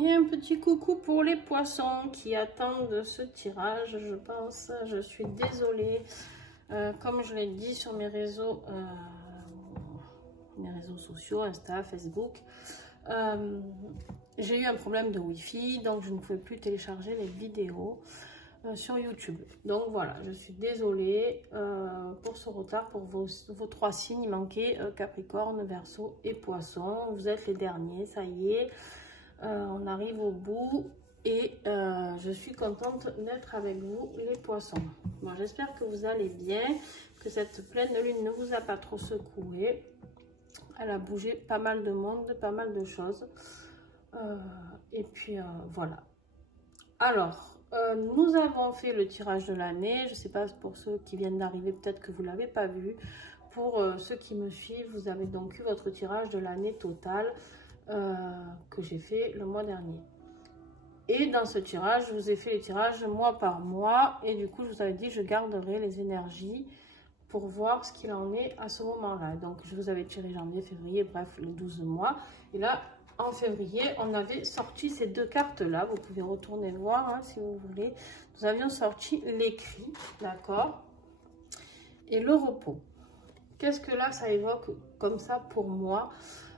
Et un petit coucou pour les poissons qui attendent ce tirage, je pense. Je suis désolée. Comme je l'ai dit sur mes réseaux sociaux, Insta, Facebook, j'ai eu un problème de Wi-Fi, donc je ne pouvais plus télécharger les vidéos sur YouTube. Donc voilà, je suis désolée pour ce retard pour vos 3 signes. Il manquait Capricorne, Verseau et Poisson. Vous êtes les derniers, ça y est. On arrive au bout et je suis contente d'être avec vous les poissons. Bon, j'espère que vous allez bien, que cette pleine lune ne vous a pas trop secoué. Elle a bougé pas mal de monde, pas mal de choses. Et puis voilà. Alors, nous avons fait le tirage de l'année. Je ne sais pas pour ceux qui viennent d'arriver, peut-être que vous ne l'avez pas vu. Pour ceux qui me suivent, vous avez donc eu votre tirage de l'année totale. Que j'ai fait le mois dernier. Et dans ce tirage, je vous ai fait les tirages mois par mois. Et du coup, je vous avais dit, je garderai les énergies pour voir ce qu'il en est à ce moment-là. Donc, je vous avais tiré janvier, février, bref, les 12 mois. Et là, en février, on avait sorti ces 2 cartes-là. Vous pouvez retourner le voir hein, si vous voulez. Nous avions sorti l'écrit, d'accord, et le repos. Qu'est-ce que là, ça évoque comme ça pour moi?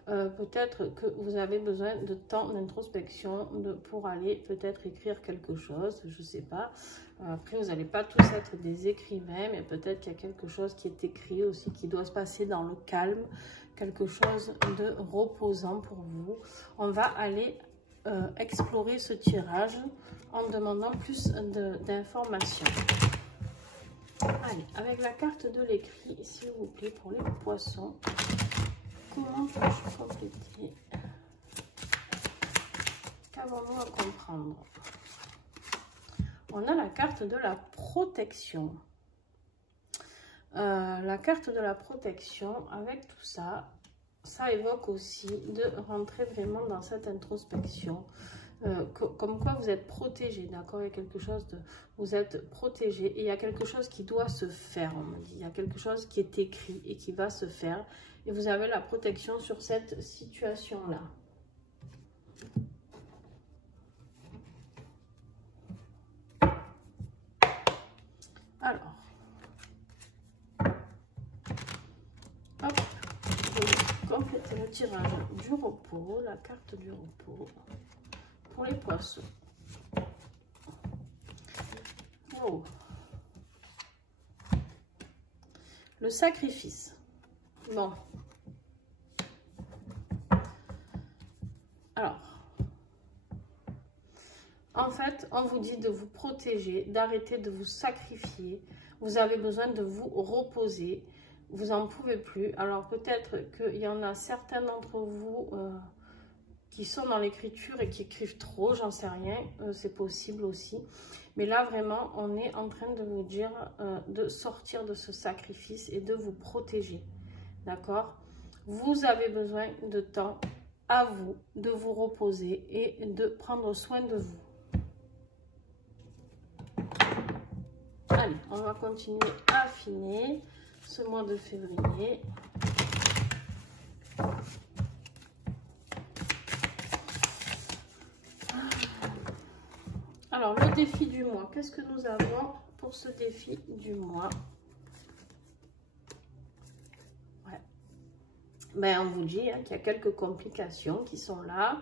Peut-être que vous avez besoin de temps d'introspection pour aller peut-être écrire quelque chose, je ne sais pas. Après, vous n'allez pas tous être des écrivains, mais peut-être qu'il y a quelque chose qui est écrit aussi, qui doit se passer dans le calme, quelque chose de reposant pour vous. On va aller explorer ce tirage en demandant plus d'informations. Allez, avec la carte de l'écrit, s'il vous plaît, pour les poissons. Comment peux-je compléter? Qu'avons-nous à comprendre? On a la carte de la protection. La carte de la protection, avec tout ça, ça évoque aussi de rentrer vraiment dans cette introspection. Comme quoi vous êtes protégé, d'accord? Il y a quelque chose de... Vous êtes protégé et il y a quelque chose qui doit se faire, on me dit. Il y a quelque chose qui est écrit et qui va se faire. Et vous avez la protection sur cette situation-là. Alors. Hop. Je vais compléter le tirage du repos, la carte du repos pour les poissons. Oh. Le sacrifice. Bon. Alors. En fait, on vous dit de vous protéger, d'arrêter de vous sacrifier. Vous avez besoin de vous reposer. Vous n'en pouvez plus. Alors peut-être qu'il y en a certains d'entre vous qui sont dans l'écriture et qui écrivent trop, j'en sais rien. C'est possible aussi. Mais là, vraiment, on est en train de vous dire de sortir de ce sacrifice et de vous protéger. D'accord? Vous avez besoin de temps à vous, de vous reposer et de prendre soin de vous. Allez, on va continuer à affiner ce mois de février. Alors, le défi du mois, qu'est-ce que nous avons pour ce défi du mois? Ouais. Ben, on vous dit hein, qu'il y a quelques complications qui sont là.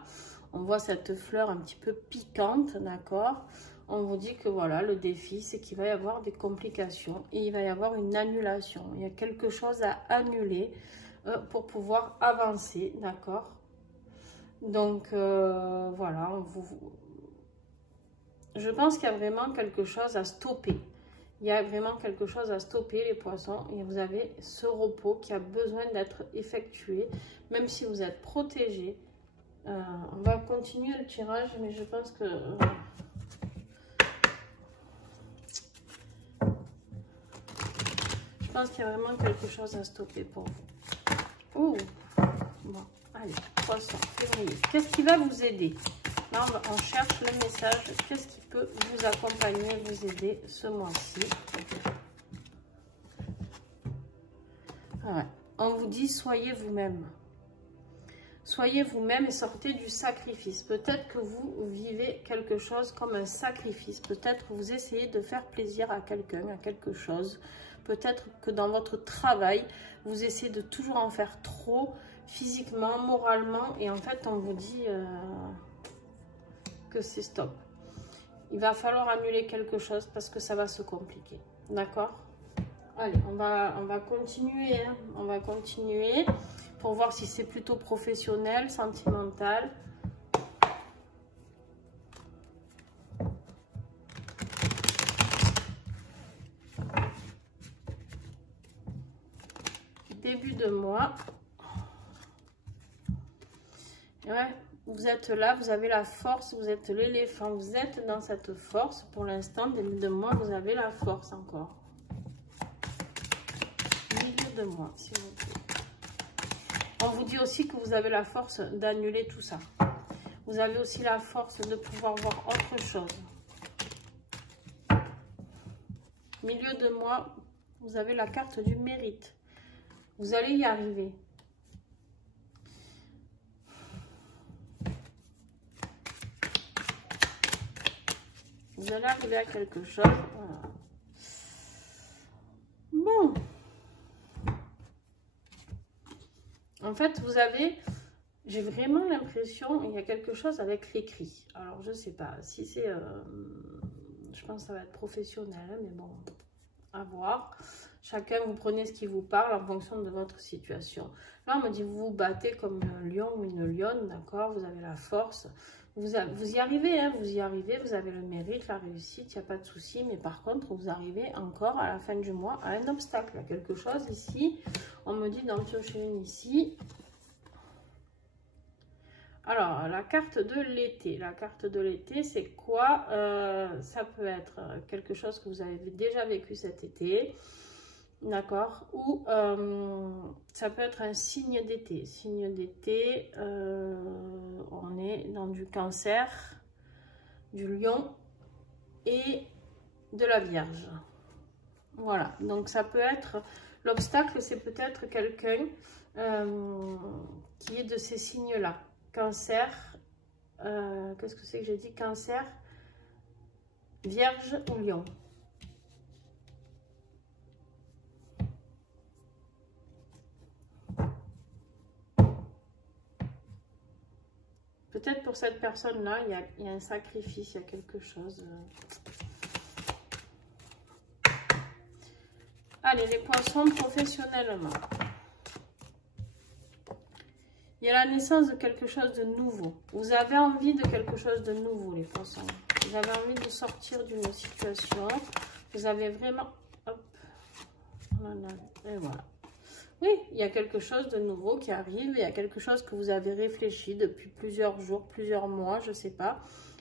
On voit cette fleur un petit peu piquante, d'accord? On vous dit que voilà, le défi, c'est qu'il va y avoir des complications et il va y avoir une annulation. Il y a quelque chose à annuler pour pouvoir avancer, d'accord? Donc, voilà, je pense qu'il y a vraiment quelque chose à stopper. Il y a vraiment quelque chose à stopper, les poissons. Et vous avez ce repos qui a besoin d'être effectué, même si vous êtes protégé. On va continuer le tirage, mais je pense que... je pense qu'il y a vraiment quelque chose à stopper pour vous. Oh, bon, allez, poisson, février. Qu'est-ce qui va vous aider? Là, on cherche le message. Qu'est-ce qui peut vous accompagner, vous aider ce mois-ci? Ah ouais. On vous dit, soyez vous-même. Soyez vous-même et sortez du sacrifice. Peut-être que vous vivez quelque chose comme un sacrifice. Peut-être que vous essayez de faire plaisir à quelqu'un, à quelque chose. Peut-être que dans votre travail, vous essayez de toujours en faire trop, physiquement, moralement. Et en fait, on vous dit que c'est stop. Il va falloir annuler quelque chose parce que ça va se compliquer. D'accord? Allez, on va continuer. Hein. On va continuer pour voir si c'est plutôt professionnel, sentimental. Début de mois. Ouais, vous êtes là, vous avez la force, vous êtes l'éléphant, vous êtes dans cette force. Pour l'instant, début de mois, vous avez la force encore. Milieu de mois, s'il vous plaît. On vous dit aussi que vous avez la force d'annuler tout ça. Vous avez aussi la force de pouvoir voir autre chose. Milieu de mois, vous avez la carte du mérite. Vous allez y arriver. Vous allez arriver à quelque chose. Voilà. Bon. En fait, vous avez... J'ai vraiment l'impression il y a quelque chose avec l'écrit. Alors, je ne sais pas si c'est... je pense que ça va être professionnel, mais bon, à voir. Chacun, vous prenez ce qui vous parle en fonction de votre situation. Là, on me dit, vous vous battez comme un lion ou une lionne, d'accord? Vous avez la force. Vous y arrivez, hein, vous y arrivez, vous avez le mérite, la réussite, il n'y a pas de souci. Mais par contre, vous arrivez encore à la fin du mois à un obstacle. Il y a quelque chose ici. On me dit d'en piocher une ici. Alors, la carte de l'été. La carte de l'été, c'est quoi? Ça peut être quelque chose que vous avez déjà vécu cet été. D'accord? Ou ça peut être un signe d'été. Signe d'été, on est dans du Cancer, du Lion et de la Vierge. Voilà, donc ça peut être... L'obstacle, c'est peut-être quelqu'un qui est de ces signes-là. Cancer, qu'est-ce que c'est que j'ai dit? Cancer, Vierge ou Lion. Peut-être pour cette personne-là, il y a un sacrifice, il y a quelque chose. Allez, les poissons, professionnellement. Il y a la naissance de quelque chose de nouveau. Vous avez envie de quelque chose de nouveau, les poissons. Vous avez envie de sortir d'une situation. Vous avez vraiment... Hop. Et voilà. Oui, il y a quelque chose de nouveau qui arrive. Il y a quelque chose que vous avez réfléchi depuis plusieurs jours, plusieurs mois, je ne sais pas.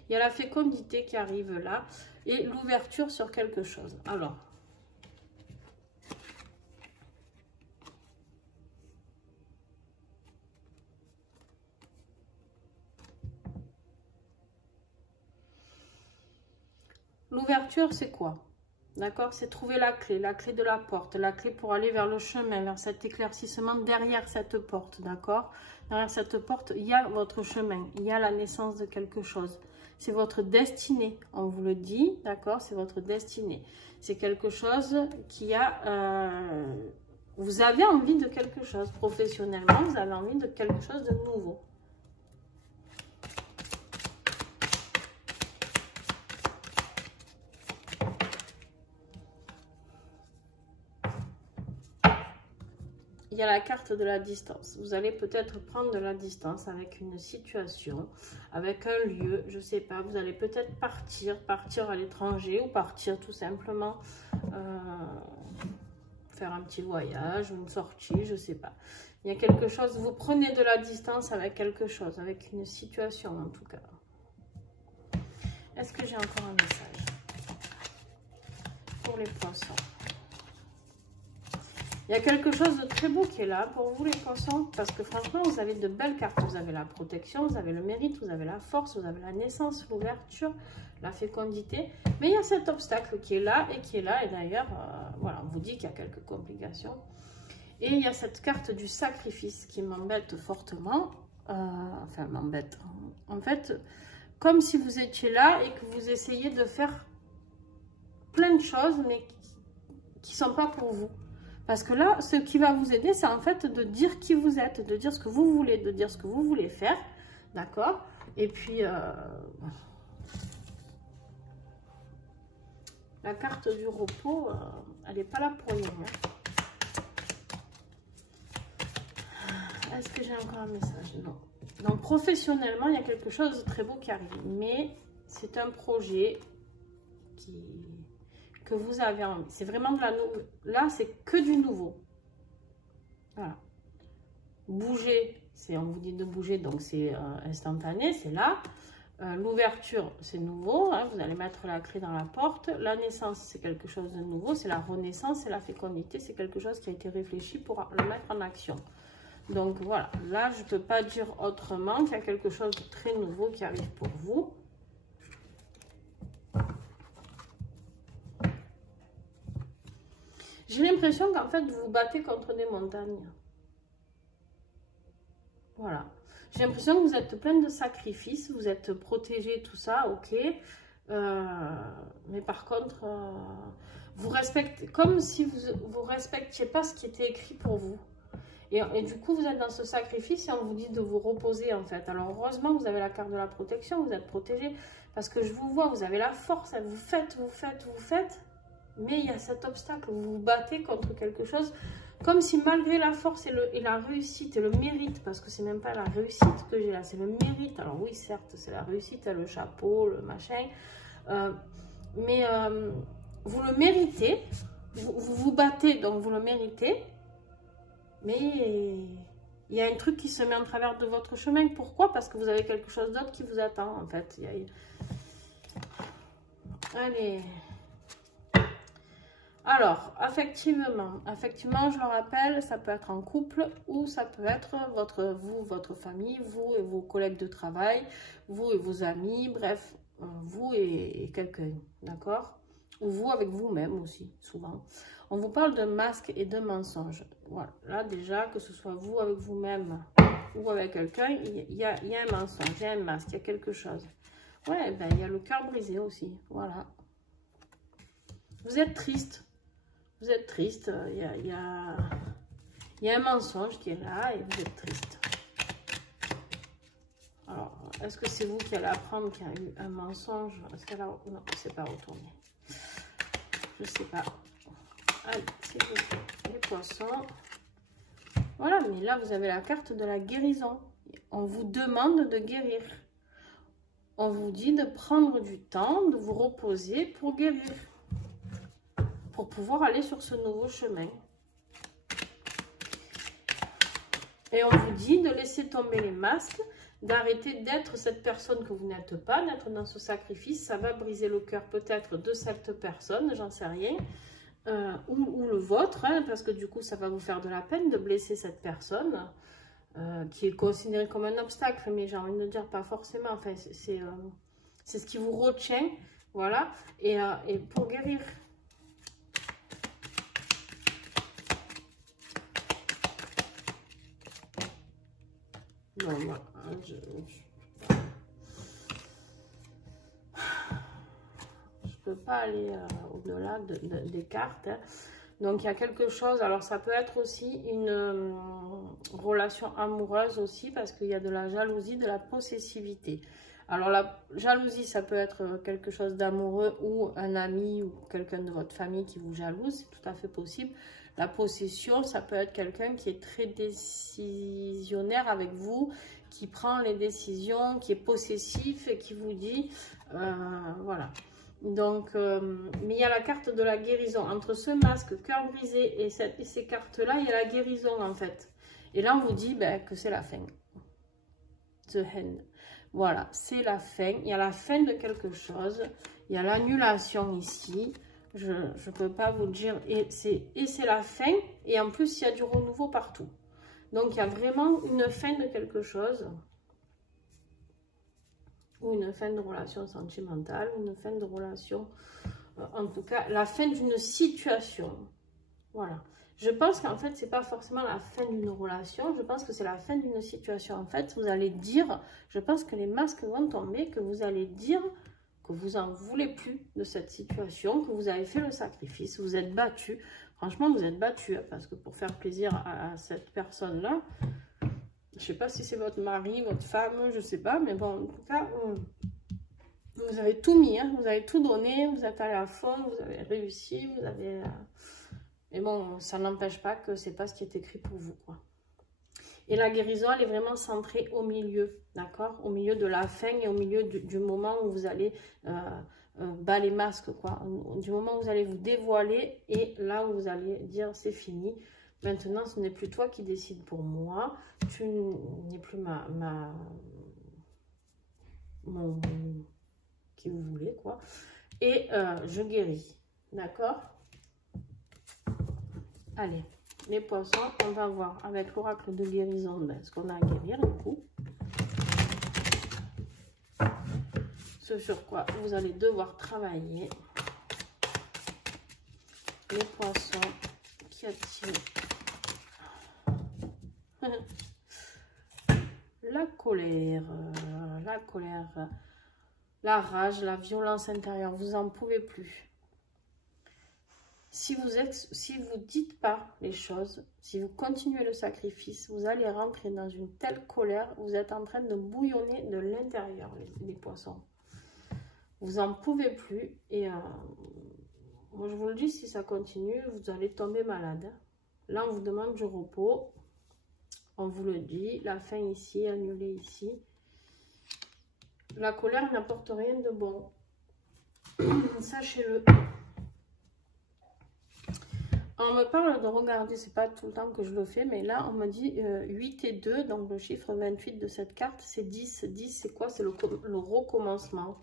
Il y a la fécondité qui arrive là. Et l'ouverture sur quelque chose. Alors... L'ouverture, c'est quoi? D'accord? C'est trouver la clé de la porte, la clé pour aller vers le chemin, vers cet éclaircissement derrière cette porte, d'accord? Derrière cette porte, il y a votre chemin, il y a la naissance de quelque chose. C'est votre destinée, on vous le dit, d'accord? C'est votre destinée. C'est quelque chose qui a... vous avez envie de quelque chose professionnellement, vous avez envie de quelque chose de nouveau. Il y a la carte de la distance. Vous allez peut-être prendre de la distance avec une situation, avec un lieu, je ne sais pas. Vous allez peut-être partir à l'étranger ou partir tout simplement faire un petit voyage, une sortie, je ne sais pas. Il y a quelque chose, vous prenez de la distance avec quelque chose, avec une situation en tout cas. Est-ce que j'ai encore un message pour les poissons? Il y a quelque chose de très beau qui est là pour vous les poissons, parce que franchement, vous avez de belles cartes. Vous avez la protection, vous avez le mérite, vous avez la force, vous avez la naissance, l'ouverture, la fécondité. Mais il y a cet obstacle qui est là et qui est là. Et d'ailleurs, voilà, on vous dit qu'il y a quelques complications. Et il y a cette carte du sacrifice qui m'embête fortement. enfin, m'embête. En fait, comme si vous étiez là et que vous essayez de faire plein de choses, mais qui ne sont pas pour vous. Parce que là, ce qui va vous aider, c'est en fait de dire qui vous êtes, de dire ce que vous voulez, de dire ce que vous voulez faire. D'accord? Et puis, la carte du repos, elle n'est pas là pour rien. Est-ce que j'ai encore un message? Non. Donc, professionnellement, il y a quelque chose de très beau qui arrive. Mais c'est un projet que vous avez envie. C'est vraiment de la nouvelle. Là, c'est que du nouveau. Voilà. Bouger, on vous dit de bouger, donc c'est instantané, c'est là. L'ouverture, c'est nouveau, hein, vous allez mettre la clé dans la porte. La naissance, c'est quelque chose de nouveau, c'est la renaissance, c'est la fécondité, c'est quelque chose qui a été réfléchi pour le mettre en action. Donc voilà, là, je ne peux pas dire autrement qu'il y a quelque chose de très nouveau qui arrive pour vous. J'ai l'impression qu'en fait, vous vous battez contre des montagnes. Voilà. J'ai l'impression que vous êtes plein de sacrifices, vous êtes protégé, tout ça, ok. Mais par contre, vous respectez, comme si vous respectiez pas ce qui était écrit pour vous. Et du coup, vous êtes dans ce sacrifice et on vous dit de vous reposer en fait. Alors heureusement, vous avez la carte de la protection, vous êtes protégé. Parce que je vous vois, vous avez la force, vous faites. Mais il y a cet obstacle, vous vous battez contre quelque chose. Comme si malgré la force et la réussite et le mérite, parce que c'est même pas la réussite que j'ai là, c'est le mérite. Alors oui, certes, c'est la réussite, le chapeau, le machin. Mais vous le méritez, vous vous battez, donc vous le méritez. Mais il y a un truc qui se met en travers de votre chemin. Pourquoi? Parce que vous avez quelque chose d'autre qui vous attend, en fait. Allez. Alors, effectivement, je le rappelle, ça peut être en couple ou ça peut être votre famille, vous et vos collègues de travail, vous et vos amis, bref, vous et quelqu'un, d'accord? Ou vous avec vous-même aussi, souvent. On vous parle de masques et de mensonges. Voilà, là déjà, que ce soit vous avec vous-même ou avec quelqu'un, il y a un mensonge, il y a un masque, il y a quelque chose. Ouais, ben il y a le cœur brisé aussi, voilà. Vous êtes triste. Vous êtes triste, il y a un mensonge qui est là et vous êtes triste. Alors, est-ce que c'est vous qui allez apprendre qu'il y a eu un mensonge? Est-ce qu'elle a... Non, c'est pas retourné. Je sais pas. Allez, c'est les poissons. Voilà, mais là, vous avez la carte de la guérison. On vous demande de guérir. On vous dit de prendre du temps, de vous reposer pour guérir. Pour pouvoir aller sur ce nouveau chemin. Et on vous dit de laisser tomber les masques, d'arrêter d'être cette personne que vous n'êtes pas, d'être dans ce sacrifice. Ça va briser le cœur peut-être de cette personne, j'en sais rien, ou le vôtre, hein, parce que du coup, ça va vous faire de la peine de blesser cette personne, qui est considérée comme un obstacle, mais j'ai envie de dire pas forcément, enfin, c'est ce qui vous retient, voilà, et pour guérir. Non, moi, je peux pas aller au-delà des cartes. Hein. Donc, il y a quelque chose. Alors, ça peut être aussi une relation amoureuse aussi, parce qu'il y a de la jalousie, de la possessivité. Alors, la jalousie, ça peut être quelque chose d'amoureux ou un ami ou quelqu'un de votre famille qui vous jalouse. C'est tout à fait possible. La possession, ça peut être quelqu'un qui est très décisionnaire avec vous, qui prend les décisions, qui est possessif et qui vous dit, voilà. Donc, mais il y a la carte de la guérison. Entre ce masque, cœur brisé et ces cartes-là, il y a la guérison en fait. Et là, on vous dit que c'est la fin. The end. Voilà, c'est la fin. Il y a la fin de quelque chose. Il y a l'annulation ici. Je ne peux pas vous dire. Et c'est la fin. Et en plus, il y a du renouveau partout. Donc, il y a vraiment une fin de quelque chose. Ou une fin de relation sentimentale. Une fin de relation... en tout cas, la fin d'une situation. Voilà. Je pense qu'en fait, c'est pas forcément la fin d'une relation. Je pense que c'est la fin d'une situation. En fait, vous allez dire, je pense que les masques vont tomber, que vous allez dire que vous en voulez plus de cette situation, que vous avez fait le sacrifice, vous êtes battu. Franchement, vous êtes battu, parce que pour faire plaisir à cette personne-là, je sais pas si c'est votre mari, votre femme, je sais pas, mais bon, en tout cas, vous avez tout mis, hein, vous avez tout donné, vous êtes allé à fond, vous avez réussi, vous avez... Mais bon, ça n'empêche pas que c'est pas ce qui est écrit pour vous, quoi. Et la guérison, elle est vraiment centrée au milieu, d'accord? Au milieu de la fin et au milieu du moment où vous allez bas les masques, quoi. Du moment où vous allez vous dévoiler et là où vous allez dire c'est fini. Maintenant, ce n'est plus toi qui décides pour moi. Tu n'es plus mon qui vous voulez, quoi. Et je guéris, d'accord? Allez, les poissons, on va voir avec l'oracle de guérison ce qu'on a à guérir, du coup. Ce sur quoi vous allez devoir travailler. Les poissons, qu'y a-t-il? La colère, la rage, la violence intérieure, vous n'en pouvez plus. Si vous dites pas les choses, si vous continuez le sacrifice, vous allez rentrer dans une telle colère, vous êtes en train de bouillonner de l'intérieur, les poissons. Vous n'en pouvez plus et moi je vous le dis, si ça continue, vous allez tomber malade. Là, on vous demande du repos. On vous le dit, la fin ici, annulée ici. La colère n'apporte rien de bon. Sachez-le. On me parle de regarder, c'est pas tout le temps que je le fais, mais là, on me dit 8 et 2, donc le chiffre 28 de cette carte, c'est 10. 10, c'est quoi? C'est le recommencement.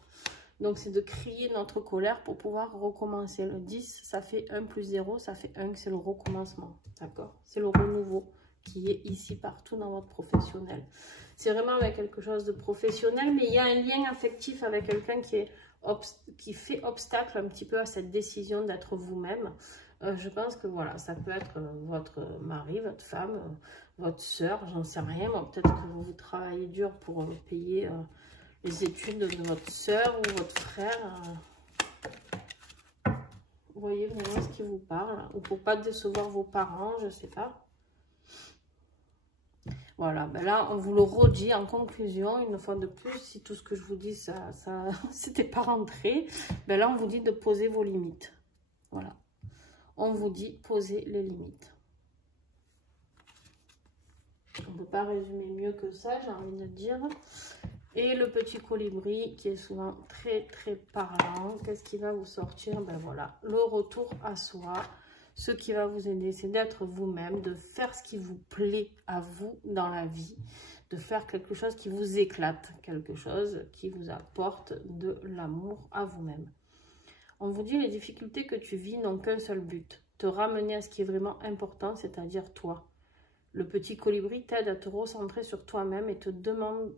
Donc, c'est de crier notre colère pour pouvoir recommencer. Le 10, ça fait 1 plus 0, ça fait 1, c'est le recommencement. D'accord? C'est le renouveau qui est ici partout dans votre professionnel. C'est vraiment avec quelque chose de professionnel, mais il y a un lien affectif avec quelqu'un qui fait obstacle un petit peu à cette décision d'être vous-même. Je pense que voilà, ça peut être votre mari, votre femme, votre soeur, j'en sais rien. Peut-être que vous travaillez dur pour payer les études de votre soeur ou votre frère. Vous voyez vraiment ce qui vous parle. Ou pour pas décevoir vos parents, je sais pas. Voilà, ben là, on vous le redit en conclusion, une fois de plus, si tout ce que je vous dis, ça c'était pas rentré, ben là, on vous dit de poser vos limites. Voilà. On vous dit poser les limites. On ne peut pas résumer mieux que ça, j'ai envie de dire. Et le petit colibri qui est souvent très très parlant. Qu'est-ce qui va vous sortir? Ben voilà, le retour à soi. Ce qui va vous aider, c'est d'être vous-même, de faire ce qui vous plaît à vous dans la vie, de faire quelque chose qui vous éclate, quelque chose qui vous apporte de l'amour à vous-même. On vous dit les difficultés que tu vis n'ont qu'un seul but, te ramener à ce qui est vraiment important, c'est-à-dire toi. Le petit colibri t'aide à te recentrer sur toi-même et te demandant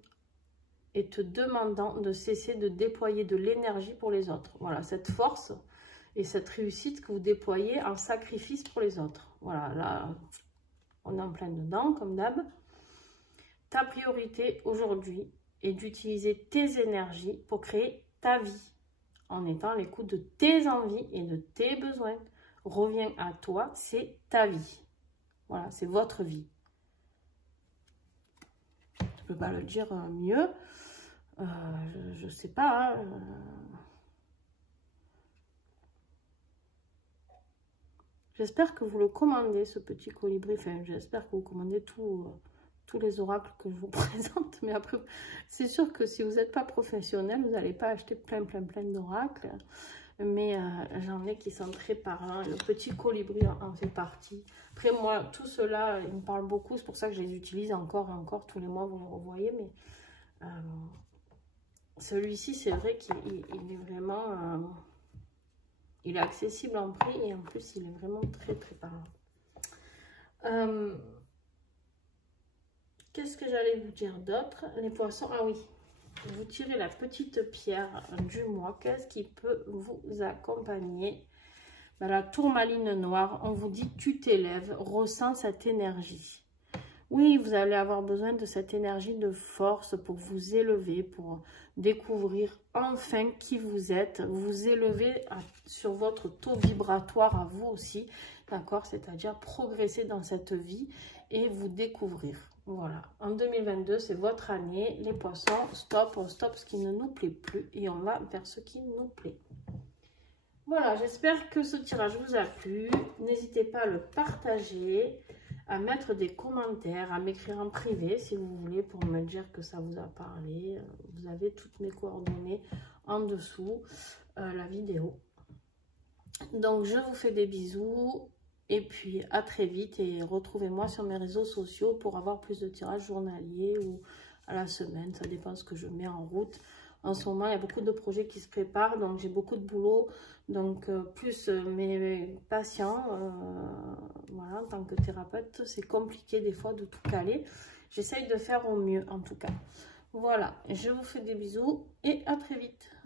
de cesser de déployer de l'énergie pour les autres. Voilà, cette force et cette réussite que vous déployez en sacrifice pour les autres. Voilà, là, on est en plein dedans, comme d'hab. Ta priorité aujourd'hui est d'utiliser tes énergies pour créer ta vie, en étant à l'écoute de tes envies et de tes besoins. Reviens à toi, c'est ta vie. Voilà, c'est votre vie. Je ne peux pas le dire mieux. Je ne sais pas. Hein, j'espère que vous le commandez, ce petit colibri. Enfin, j'espère que vous commandez tous les oracles que je vous présente. Mais après, c'est sûr que si vous n'êtes pas professionnel, vous n'allez pas acheter plein d'oracles. Mais j'en ai qui sont très parlants. Le petit colibri en fait partie. Après, moi, tout cela, ils me parlent beaucoup. C'est pour ça que je les utilise encore et encore. Tous les mois, vous les revoyez. Mais celui-ci, c'est vrai qu'il est vraiment... il est accessible en prix et en plus, il est vraiment très, très parlant. Qu'est-ce que j'allais vous dire d'autre? Les poissons, ah oui, vous tirez la petite pierre du mois. Qu'est-ce qui peut vous accompagner la tourmaline noire, on vous dit tu t'élèves, ressens cette énergie. Oui, vous allez avoir besoin de cette énergie de force pour vous élever, pour découvrir enfin qui vous êtes, vous élever sur votre taux vibratoire à vous aussi, d'accord? C'est-à-dire progresser dans cette vie et vous découvrir. Voilà, en 2022, c'est votre année. Les poissons, stop, on stoppe ce qui ne nous plaît plus et on va vers ce qui nous plaît. Voilà, j'espère que ce tirage vous a plu. N'hésitez pas à le partager, à mettre des commentaires, à m'écrire en privé si vous voulez pour me dire que ça vous a parlé. Vous avez toutes mes coordonnées en dessous la vidéo. Donc, je vous fais des bisous. Et puis, à très vite et retrouvez-moi sur mes réseaux sociaux pour avoir plus de tirages journaliers ou à la semaine. Ça dépend de ce que je mets en route. En ce moment, il y a beaucoup de projets qui se préparent, donc j'ai beaucoup de boulot. Donc, plus mes patients, voilà, en tant que thérapeute, c'est compliqué des fois de tout caler. J'essaye de faire au mieux, en tout cas. Voilà, je vous fais des bisous et à très vite.